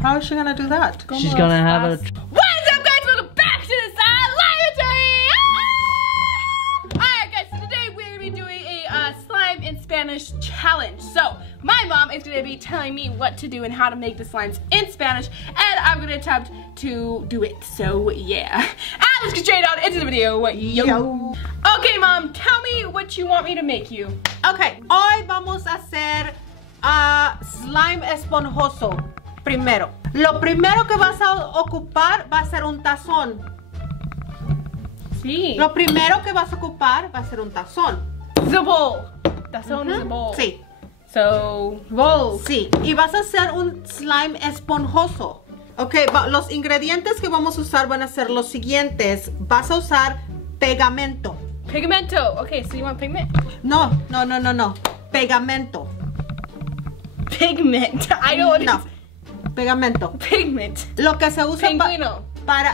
How is she gonna do that? She's gonna have a... What's up, guys? Welcome back to the Slimeatory! Alright, guys, so today we're gonna be doing a slime in Spanish challenge. So, my mom is gonna be telling me what to do and how to make the slimes in Spanish, and I'm gonna attempt to do it. So, yeah. Let's get straight on into the video. Yo. Okay, Mom, tell me what you want me to make you. Okay, hoy vamos a hacer slime esponjoso. Primero, lo primero que vas a ocupar va a ser un tazón. Sí. Lo primero que vas a ocupar va a ser un tazón. The bowl. Tazón is a bowl. Sí. So, bowl. Sí, y vas a hacer un slime esponjoso. Ok, los ingredientes que vamos a usar van a ser los siguientes. Vas a usar pegamento. Pigmento. Okay, so you want pigment? No. Pegamento. Pigment. I don't know. Pegamento. Pigment. Lo que se usa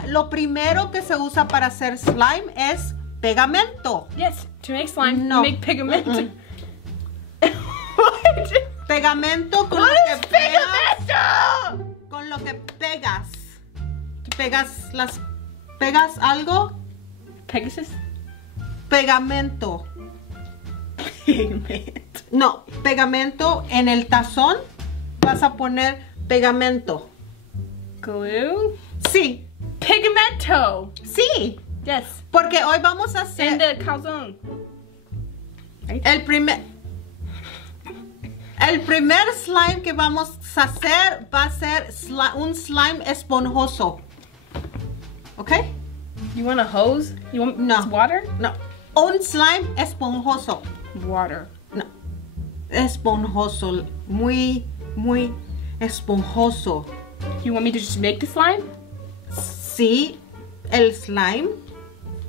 lo primero que se usa para hacer slime es pegamento. Yes, to make slime, no. You make pigment. What? Pegamento con What lo is que pigmento? Con lo que pegas. ¿Pegas algo? Pegasus? Pegamento. Pigment. No, pegamento en el tazón vas a poner pegamento. Glue? Sí. Pigmento. Sí. Yes. Porque hoy vamos a hacer And the calzone. el primer slime que vamos a hacer va a ser un slime esponjoso. ¿Ok? You want a hose? You want water? No. Un slime esponjoso. Water. No. Esponjoso. Muy esponjoso. You want me to just make the slime? Sí, el slime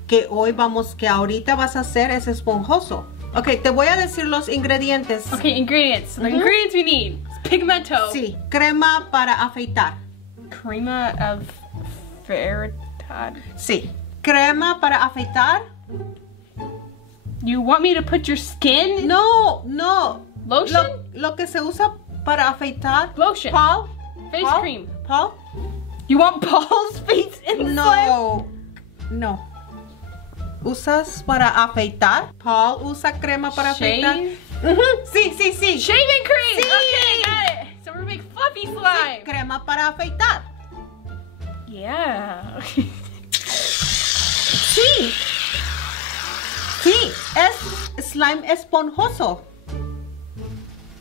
que ahorita vas a hacer es esponjoso. Ok, te voy a decir los ingredientes. Okay, ingredients. The ingredients we need. Pigmento. Sí, crema para afeitar. Crema of Ferritad. Sí, crema para afeitar. You want me to put your skin? No. Lotion? Lo que se usa para afeitar. Lotion. Paul? Face cream. Paul? You want Paul's face in the slime? No. ¿Usas para afeitar? Paul usa crema para afeitar. Sí. Shaving cream! Sí. Okay, got it. So we're gonna make fluffy slime. Sí, crema para afeitar. Yeah. Sí, es slime esponjoso.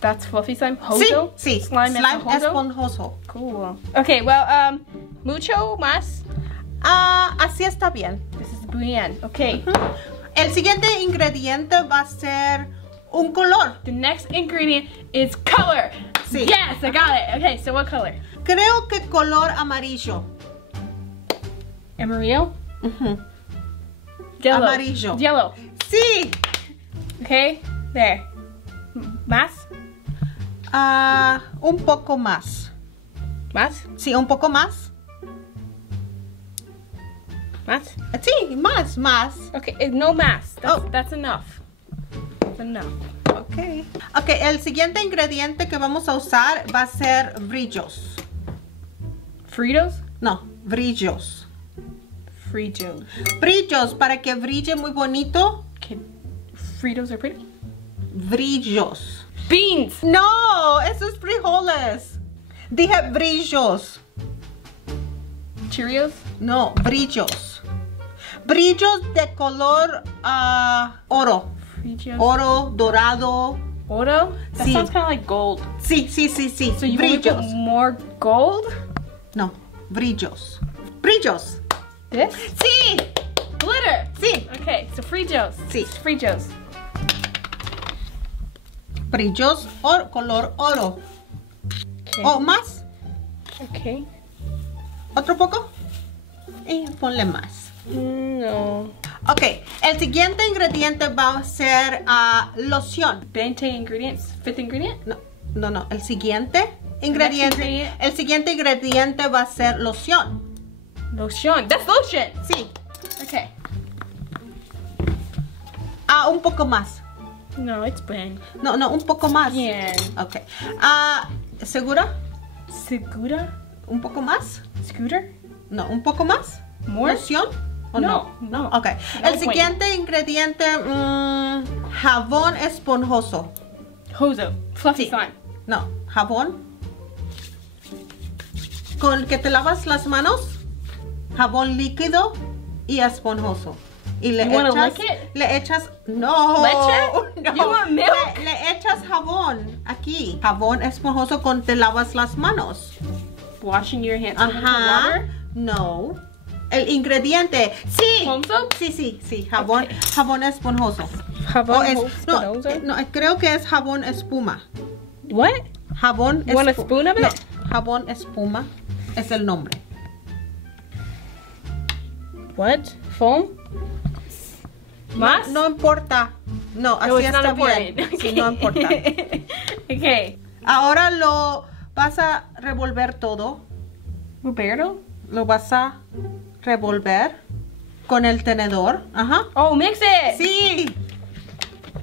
That's fluffy slime? Hojo? Sí, Slime esponjoso. Cool. Okay, well, mucho más. Así está bien. This is bien. Okay. El siguiente ingrediente va a ser un color. The next ingredient is color. Sí. Yes, I got it. Okay, so what color? Creo que color amarillo. Amarillo? Yellow. Amarillo. Yellow. Sí. Okay, there. Más? Un poco más. Más? Sí, un poco más. Más? Sí, más. Okay, no más. That's enough. That's enough. Okay, el siguiente ingrediente que vamos a usar va a ser brillos. Fritos? No, brillos. Fritos. Brillos, para que brille muy bonito. Okay. Fritos are pretty? Brillos. Beans! No, esos frijoles. Dije brillos. Cheerios? No, brillos. Brillos de color oro. Brillos. Oro, dorado. Oro? That sounds kind of like gold. Sí. So you brillos. want to put more gold? No, brillos. Brillos. This? Sí. Glitter. Sí. Okay, so Fritos. Sí. Fritos. Brillos color oro. Okay. ¿O más? Okay. ¿Otro poco? Y ponle más. No. Ok, el siguiente ingrediente va a ser loción. 20 ingredients. Fifth ingredient? No. El siguiente ingrediente. El siguiente ingrediente va a ser loción. Lotion. That's lotion. Sí. Okay. Un poco más. No, it's bland. No, un poco más. Bien. Ok. ¿Segura? Segura? ¿Un poco más? Scooter? No, ¿un poco más? More? ¿Loción? ¿O no? No. Ok. No El siguiente ingrediente, jabón esponjoso. Hoso. Fluffy Sí. slime. No, jabón. Con el que te lavas las manos, jabón líquido y esponjoso. Y le You wanna echas, lick it? le echas, no, Leche? no. You want milk? Le echas jabón aquí, jabón esponjoso con te lavas las manos. Washing your hands with Ajá, water? no. El ingrediente, sí. Home soap? Sí, jabón, jabón esponjoso. Jabón No, no, creo que es jabón espuma. What? Jabón You want a spoon of it? No, jabón espuma es el nombre. What? Foam? Más? No importa. No, así No, it's not está bien. important. Sí, no importa. Okay. Ahora lo vas a revolver todo. Roberto? Lo vas a revolver con el tenedor. Ajá. Oh, mix it! Sí.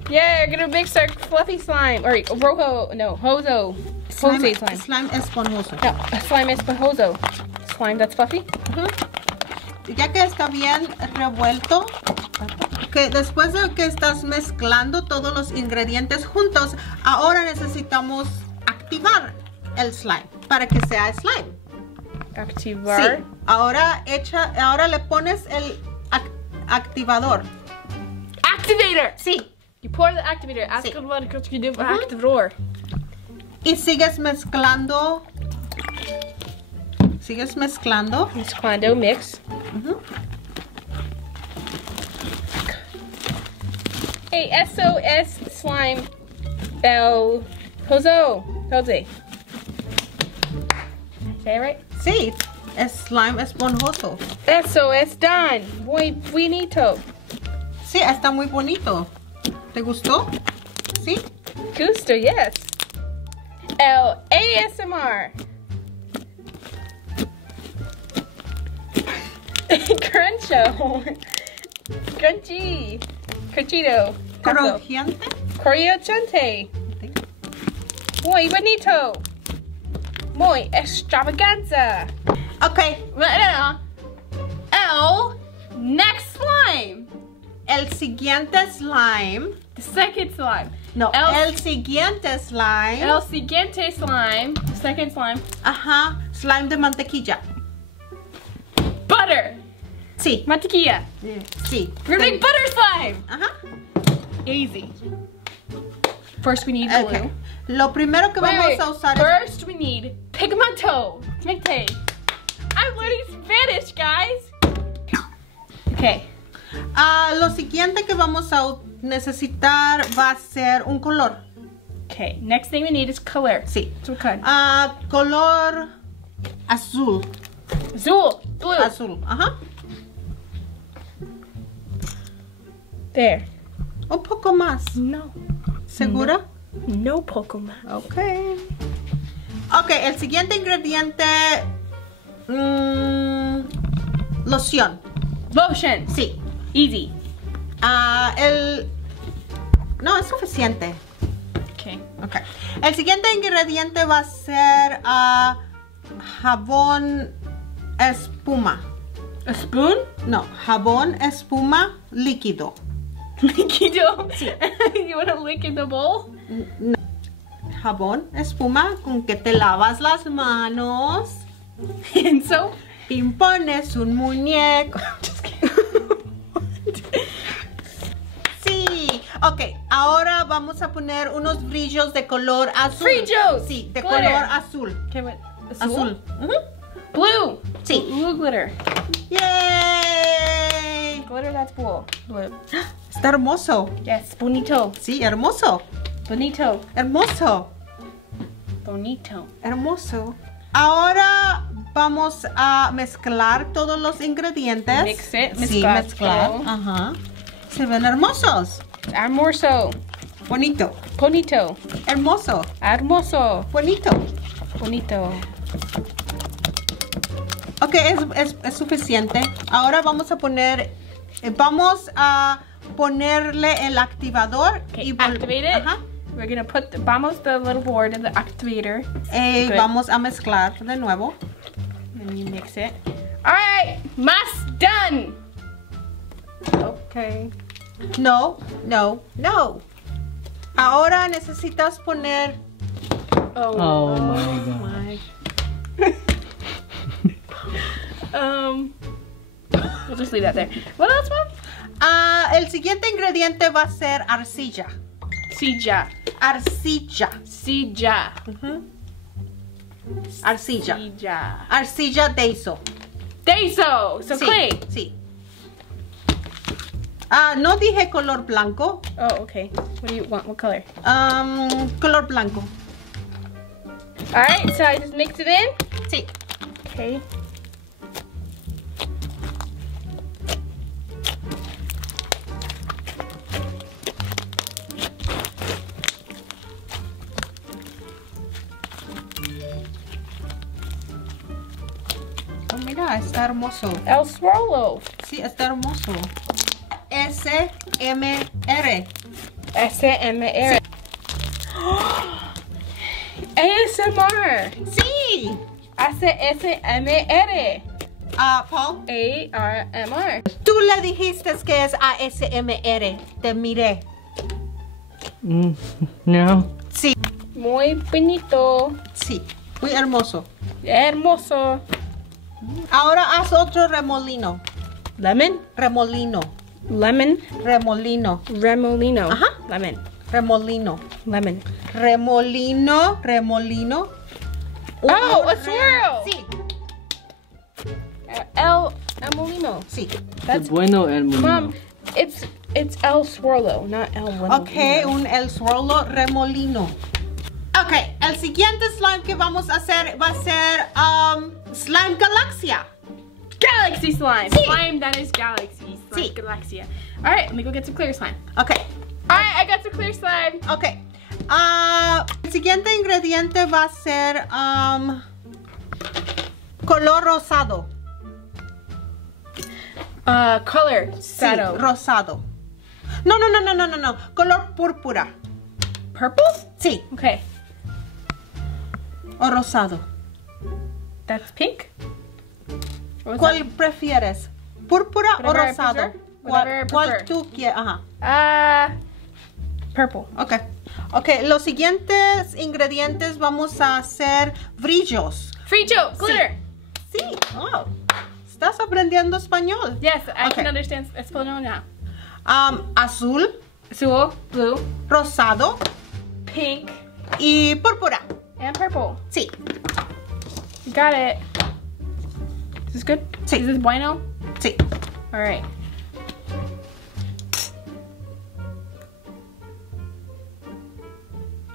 Yeah, we're gonna mix our fluffy slime. Or rojo, no, hoso. Jose slime. Slime esponjoso. No, slime esponjoso. Slime that's fluffy. Ujú. Ya que está bien revuelto, que después de que estás mezclando todos los ingredientes juntos, ahora necesitamos activar el slime para que sea slime. Activar. Sí. Ahora le pones el activador. Activator! Sí. You pour the activator. Ask Sí. him what you do for activator. Y sigues mezclando. Sigues mezclando. Mezclando, mix. Ujú. Hey, SOS slime. Jose. Say it right? Sí. Es slime esponjoso. SOS done. Muy bonito. Sí, está muy bonito. ¿Te gustó? Sí. Gusto, yes. El ASMR. Cruncho. Crunchy. Crunchito. Crujiente. Criochante. Muy bonito. Muy extravaganza. Ok. El next slime. El siguiente slime. The second slime. No, el siguiente slime. El siguiente slime. The second slime. Ajá. Slime de mantequilla. Butter. Sí. Mantequilla. Sí. We're gonna make butter slime. Ajá. Easy. First we need glue. Okay. Lo primero que vamos a usar es... First we need pigmento. Pigmente. I'm learning Spanish, guys. Okay. Lo siguiente que vamos a necesitar va a ser un color. Okay. Next thing we need is color. Sí. So what kind? Color azul. Azul. Blue. Azul. Ajá. There. Un poco más. No. ¿Segura? No Pokemon. Ok. Ok, el siguiente ingrediente... loción. Lotion. Sí. Easy. No, es suficiente. Okay. Ok. El siguiente ingrediente va a ser jabón espuma. A spoon? No, jabón espuma líquido. Líquido? You want to lick in the bowl? No. Jabón espuma con que te lavas las manos. And so? Y pones un muñeco. Just kidding. Sí. Ok, ahora vamos a poner unos brillos de color azul. Brillos. Sí, de Glitter. color azul. Okay, what? Azul. Ujú. Blue. Sí. Blue glitter. Yay. Glitter, that's blue. Blue. Está hermoso. Yes, bonito. Sí, hermoso. Bonito. Hermoso. Bonito. Hermoso. Ahora vamos a mezclar todos los ingredientes. Mix it. Sí, Mezclar. mezclar. Ajá. Se ven hermosos. Hermoso. Bonito. Bonito. Hermoso. Hermoso. Bonito. Bonito. Ok, es suficiente. Ahora vamos a ponerle el activador. Okay, y activate it. Ajá. We're gonna put vamos the little board in the activator. Good. Vamos a mezclar de nuevo. And you mix it. All right, más done. Okay. No. Ahora necesitas poner. Oh my God. We'll just leave that there. What else, Mom? El siguiente ingrediente va a ser arcilla. Arcilla. Arcilla deiso. So Sí, clay. Sí. No dije color blanco. Oh, okay. What do you want? What color? Color blanco. All right, so I just mix it in. Sí. Okay. Oh, mira, está hermoso. El swirlo. Sí, está hermoso. SMR. SMR. ASMR. Sí. ASMR. Paul. ARMR. Tú le dijiste que es ASMR. Te miré. No. Sí. Muy bonito. Sí. Muy hermoso. Hermoso. Ahora haz otro remolino. Lemon. Remolino. Lemon. Remolino. Remolino. Ajá. Lemon. Remolino. Lemon. Remolino. Oh, a swirl. Sí. El molino. Sí. That's bueno el molino. Mom. It's el swirlo, not el molino. Ok, el swirlo remolino. Ok, el siguiente slime que vamos a hacer va a ser Slime Galaxia. Galaxy slime. Sí. Slime that is galaxy. Slime Sí. Galaxia. All right, let me go get some clear slime. Ok, All right, I got some clear slime. ok. El siguiente ingrediente va a ser color rosado. Color. Sí, Shadow. rosado. No. Color púrpura. Purple? Sí, Okay. o rosado. That's pink? Or was ¿Cuál prefieres? ¿Púrpura o Whatever I rosado? prefer. Whatever I ¿Cuál prefer. tú quieres? Ajá. that? Purple. Ok, los siguientes ingredientes vamos a hacer brillos. Frito. Glitter. Sí. Oh, estás aprendiendo español. Yes, I Okay. can understand Espanol now. Azul, Azul, blue, rosado pink, y púrpura. and purple. Sí. You got it. Is this good? Sí. Is this bueno? Sí. All right.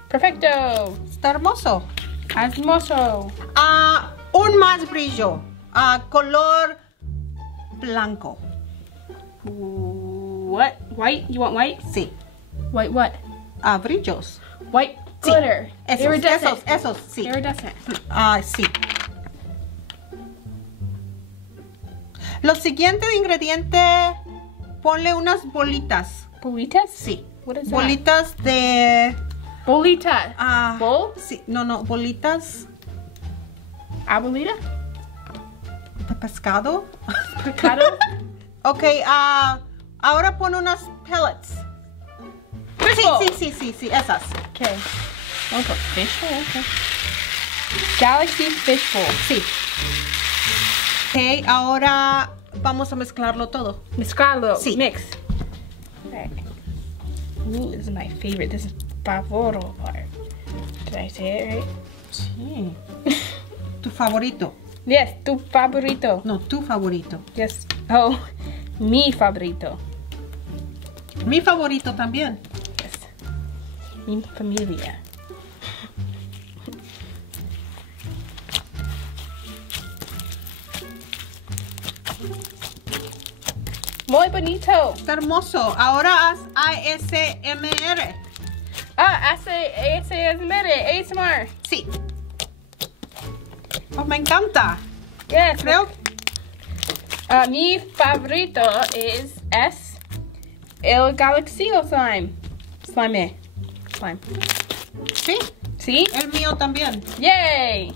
Perfecto. Está hermoso. Hermoso. Un más brillo. Color blanco. What? White? You want white? Sí. White what? Brillos. White Sí. glitter. Esos, sí. Iridescent. Sí. Los siguientes ingredientes, ponle unas bolitas. Bolitas? Sí. What is Bolitas de... that? Bolita. Bowl? Sí, no, bolitas Abuelita? de pescado. Pecado? Ok, ahora pon unas pellets. Fishbowl. Sí, esas. Okay. Oh, for fish bowl? Okay. Galaxy fish bowl. Sí. Ok, ahora vamos a mezclarlo todo. Mezclarlo. Sí. Mix. Alright. Ooh, this is my favorite. This is favorito part. Did I say it right? Sí. Tu favorito. Yes, tu favorito. No, tu favorito. Yes. Oh, mi favorito. Mi favorito también. Yes. Mi familia. Muy bonito. Está hermoso. Ahora haz ASMR. ASMR. Sí. Oh, me encanta. Yes. Creo. Mi favorito es el Galaxy slime. Slime. slime. Sí. See? El mío también. Yay!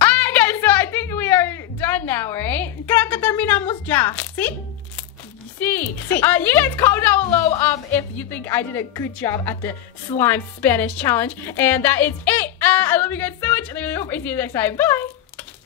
Alright guys, so I think we are done now, right? Creo que terminamos ya. ¿Sí? See. Sí. You guys comment down below if you think I did a good job at the slime Spanish challenge. And that is it. I love you guys so much, and I really hope I see you next time. Bye!